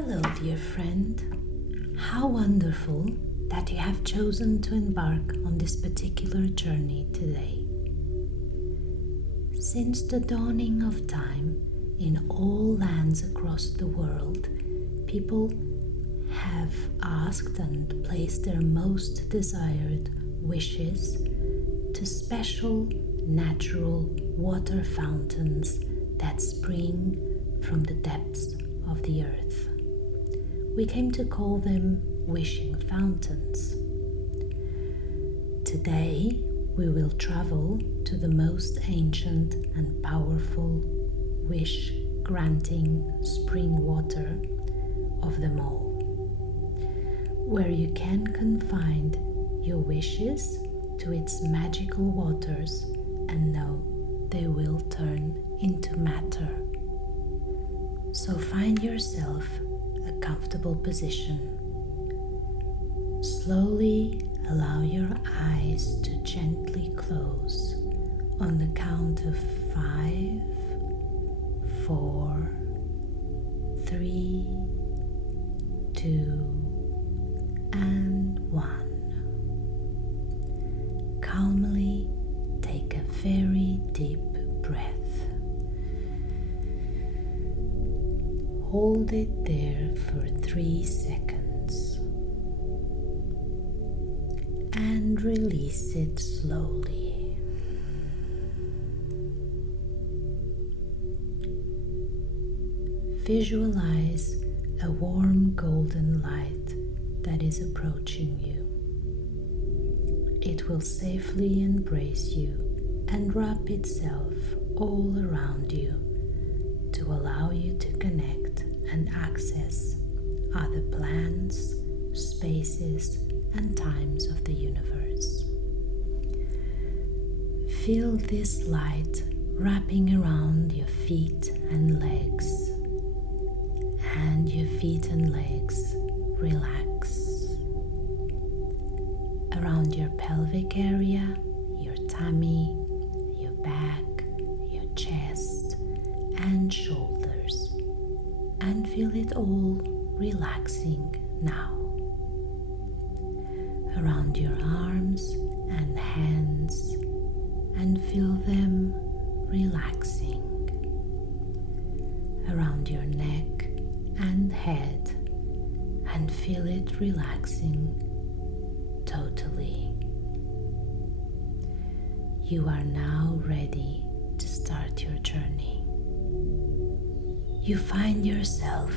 Hello, dear friend. How wonderful that you have chosen to embark on this particular journey today. Since the dawning of time, in all lands across the world, people have asked and placed their most desired wishes to special natural water fountains that spring from the depths of the earth. We came to call them wishing fountains. Today we will travel to the most ancient and powerful wish-granting spring water of them all, where you can confine your wishes to its magical waters and know they will turn into matter. So find yourself a comfortable position. Slowly allow your eyes to gently close on the count of 5, 4, 3, 2, and 1. Calmly take a very deep breath. Hold it there for 3 seconds and release it slowly. Visualize a warm golden light that is approaching you. It will safely embrace you and wrap itself all around you to allow you to connect and access other plans, spaces, and times of the universe. Feel this light wrapping around your feet and legs, and your feet and legs relax. Around your pelvic area, your tummy, your back, your chest, and shoulders, and feel it all relaxing now. Around your arms and hands, and feel them relaxing. Around your neck and head, and feel it relaxing totally. You are now ready to start your journey. You find yourself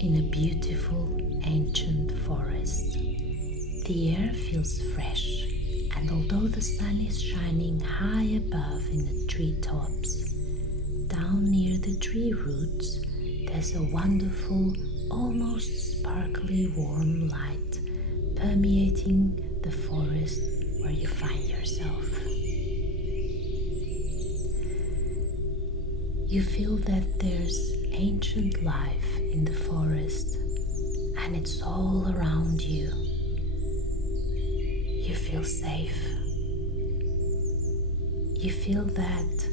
in a beautiful ancient forest. The air feels fresh, and although the sun is shining high above in the treetops, down near the tree roots there's a wonderful, almost sparkly warm light permeating the forest where you find yourself. You feel that there's ancient life in the forest, and it's all around you. You feel safe. You feel that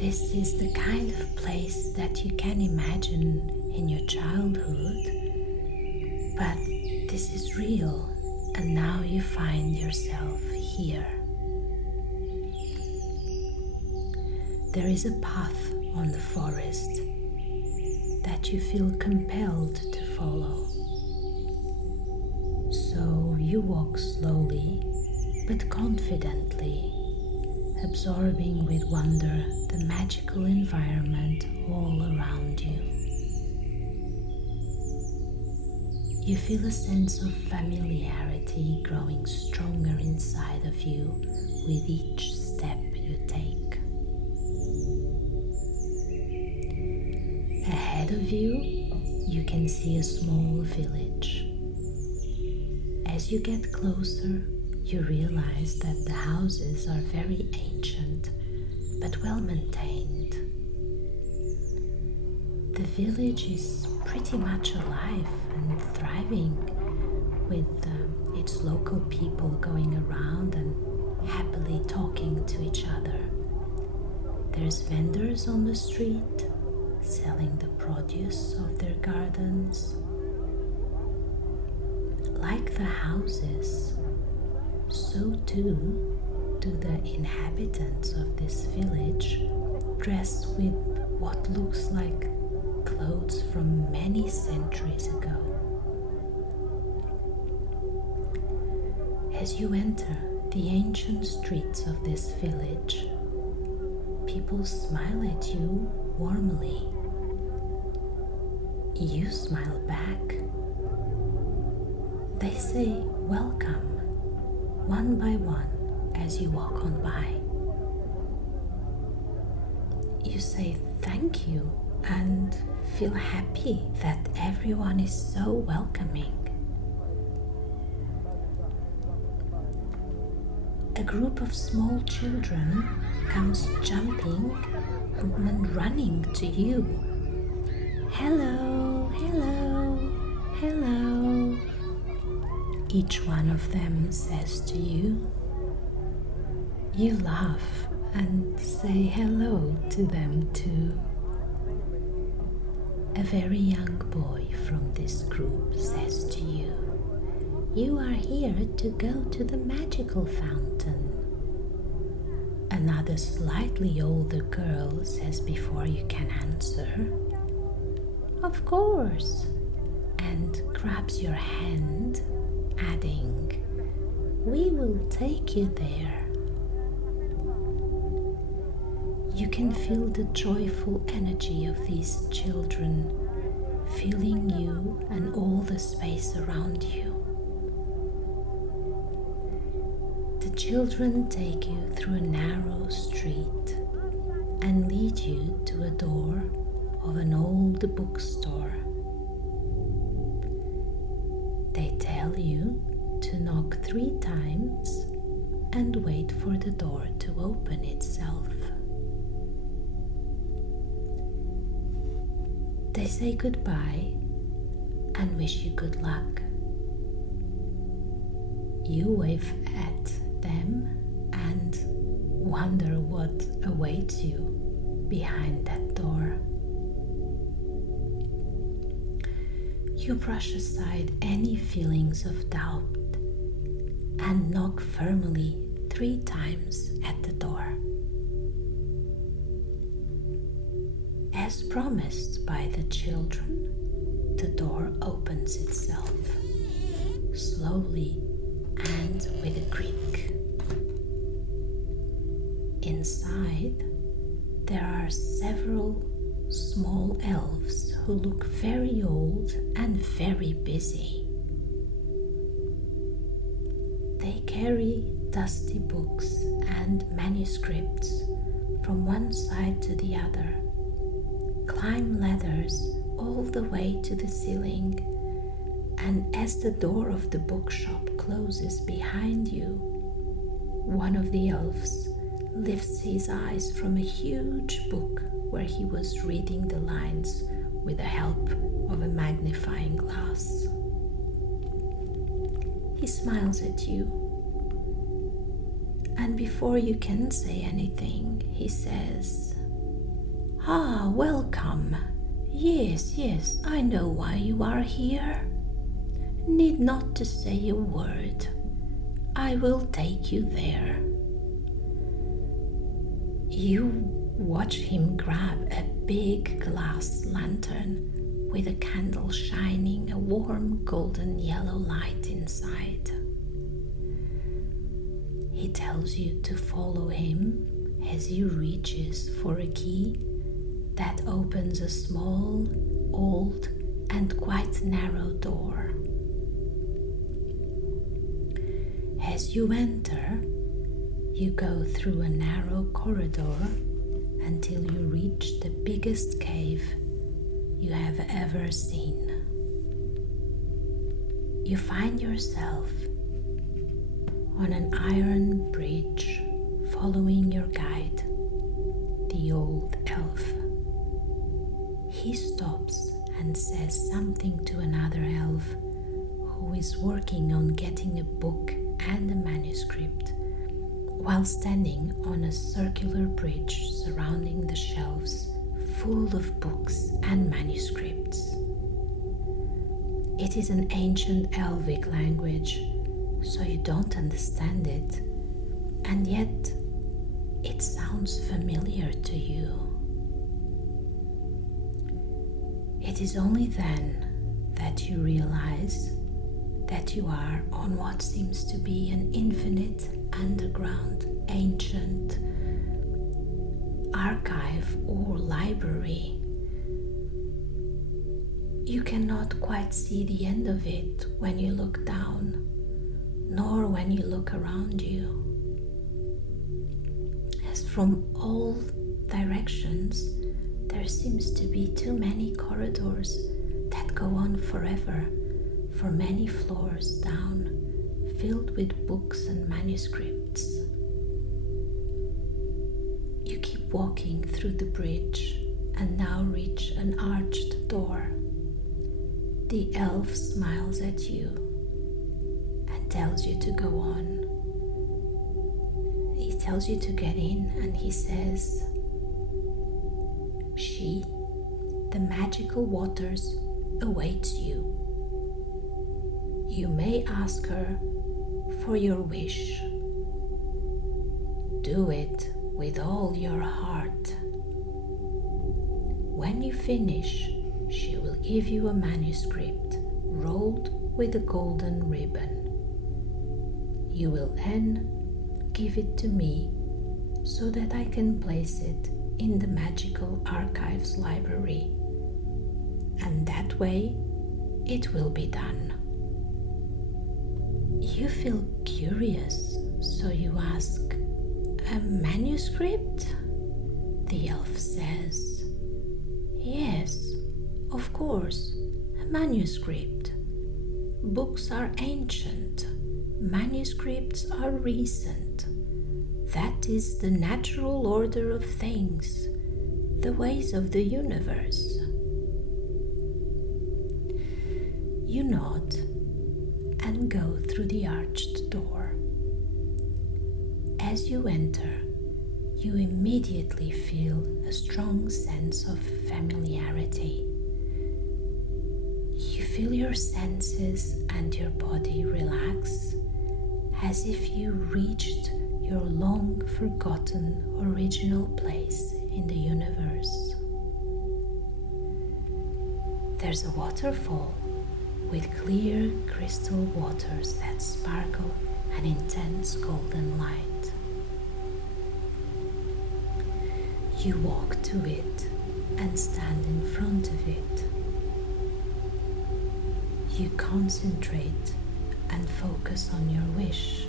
this is the kind of place that you can imagine in your childhood, but this is real, and now you find yourself here. There is a path on the forest that you feel compelled to follow. So you walk slowly but confidently, absorbing with wonder the magical environment all around you. You feel a sense of familiarity growing stronger inside of you with each step you take. Ahead of you, you can see a small village. As you get closer, you realize that the houses are very ancient but well maintained. The village is pretty much alive and thriving, with its local people going around and happily talking to each other. There's vendors on the street selling the produce of their gardens. Like the houses, so too do the inhabitants of this village dress with what looks like clothes from many centuries ago. As you enter the ancient streets of this village, people smile at you warmly. You smile back. They say welcome, one by one, as you walk on by. You say thank you and feel happy that everyone is so welcoming. A group of small children comes jumping and running to you. Hello, hello, hello. Each one of them says to you. You laugh and say hello to them too. A very young boy from this group says to you, "You are here to go to the magical fountain." Another slightly older girl says before you can answer, "Of course," and grabs your hand, adding, "We will take you there." You can feel the joyful energy of these children, filling you and all the space around you. The children take you through a narrow street and lead you to a door of an old bookstore. They tell you to knock 3 times and wait for the door to open itself. They say goodbye and wish you good luck. You wave at them and wonder what awaits you behind that door. You brush aside any feelings of doubt and knock firmly 3 times at the door. As promised by the children, the door opens itself, slowly and with a creak. Inside, there are several small elves who look very old and very busy. They carry dusty books and manuscripts from one side to the other, climb ladders all the way to the ceiling, and as the door of the bookshop closes behind you, one of the elves lifts his eyes from a huge book where he was reading the lines with the help of a magnifying glass. He smiles at you, and before you can say anything, he says, "Ah, welcome. Yes, I know why you are here. Need not to say a word. I will take you there." You watch him grab a big glass lantern with a candle shining a warm golden yellow light inside. He tells you to follow him as he reaches for a key that opens a small, old, and quite narrow door. As you enter, you go through a narrow corridor until you reach the biggest cave you have ever seen. You find yourself on an iron bridge following your guide, the old elf. He stops and says something to another elf who is working on getting a book and a manuscript while standing on a circular bridge surrounding the shelves full of books and manuscripts. It is an ancient Elvic language, so you don't understand it, and yet it sounds familiar to you. It is only then that you realize that you are on what seems to be an infinite underground ancient archive or library. You cannot quite see the end of it when you look down, nor when you look around you. As from all directions, there seems to be too many corridors that go on forever, for many floors down, filled with books and manuscripts. You keep walking through the bridge and now reach an arched door. The elf smiles at you and tells you to go on. He tells you to get in, and he says, "She, the magical waters, awaits you. You may ask her for your wish. Do it with all your heart. When you finish, she will give you a manuscript rolled with a golden ribbon. You will then give it to me so that I can place it in the Magical Archives library, and that way it will be done." You feel curious, so you ask, "A manuscript?" The elf says, "Yes, of course, a manuscript. Books are ancient, manuscripts are recent. That is the natural order of things, the ways of the universe." You nod and go through the arched door. As you enter, you immediately feel a strong sense of familiarity. You feel your senses and your body relax, as if you reached your long forgotten original place in the universe. There's a waterfall with clear crystal waters that sparkle an intense golden light. You walk to it and stand in front of it. You concentrate and focus on your wish.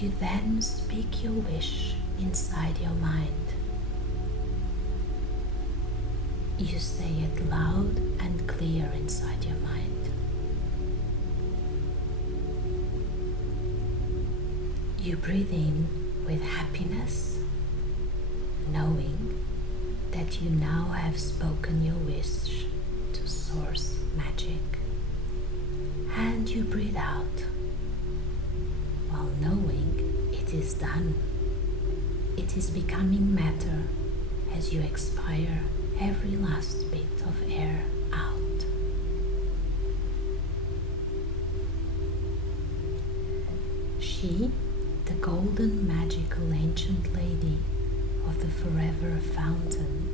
You then speak your wish inside your mind. You say it loud and clear inside your mind. You breathe in with happiness, knowing that you now have spoken your wish to Source Magic. And you breathe out while knowing it is done. It is becoming matter as you expire every last bit of air out. She, the golden magical ancient lady of the forever fountain,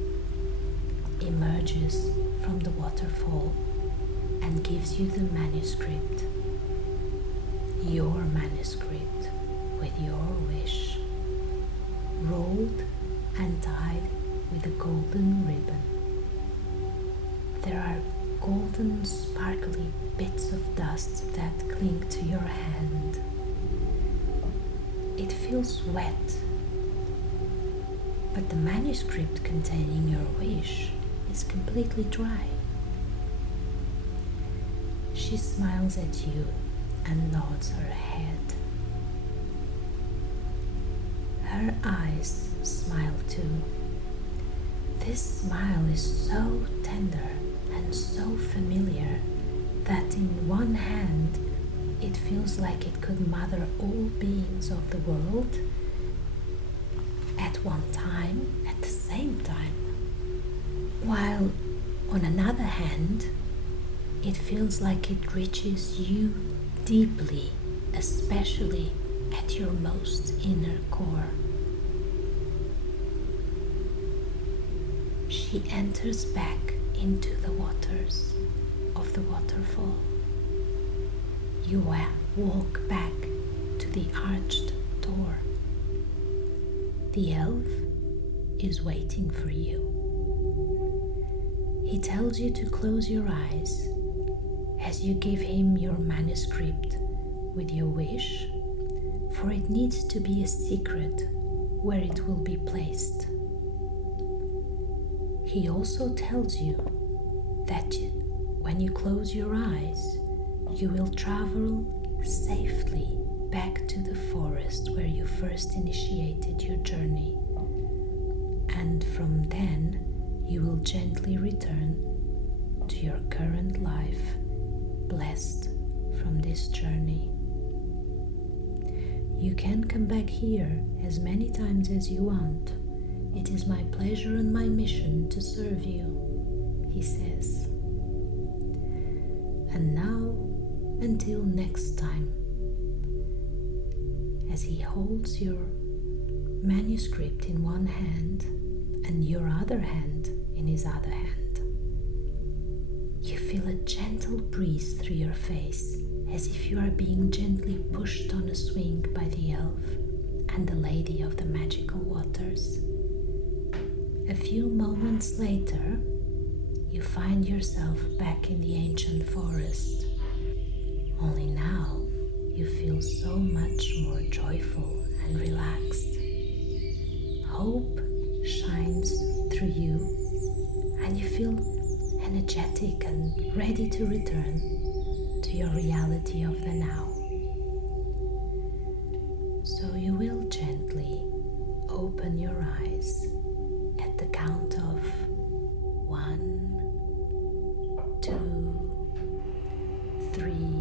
emerges from the waterfall and gives you the manuscript, your manuscript with your wish, rolled and tied with a golden ribbon. There are golden sparkly bits of dust that cling to your hand. It feels wet, but the manuscript containing your wish is completely dry. She smiles at you and nods her head. Her eyes smile too. This smile is so tender and so familiar that in one hand it feels like it could mother all beings of the world at one time, at the same time. while on another hand, it feels like it reaches you deeply, especially at your most inner core. She enters back into the waters of the waterfall. You walk back to the arched door. The elf is waiting for you. He tells you to close your eyes as you give him your manuscript with your wish, for it needs to be a secret where it will be placed. He also tells you that when you close your eyes, you will travel safely back to the forest where you first initiated your journey, and from then you will gently return to your current life, blessed from this journey. You can come back here as many times as you want. It is my pleasure and my mission to serve you, he says. And now, until next time, as he holds your manuscript in one hand and your other hand in his other hand, you feel a gentle breeze through your face, as if you are being gently pushed on a swing by the elf and the lady of the magical waters. A few moments later, you find yourself back in the ancient forest. Only now, you feel so much more joyful and relaxed. Hope shines through you, and you feel energetic and ready to return to your reality of the now. So you will gently open your eyes at the count of 1, 2, 3,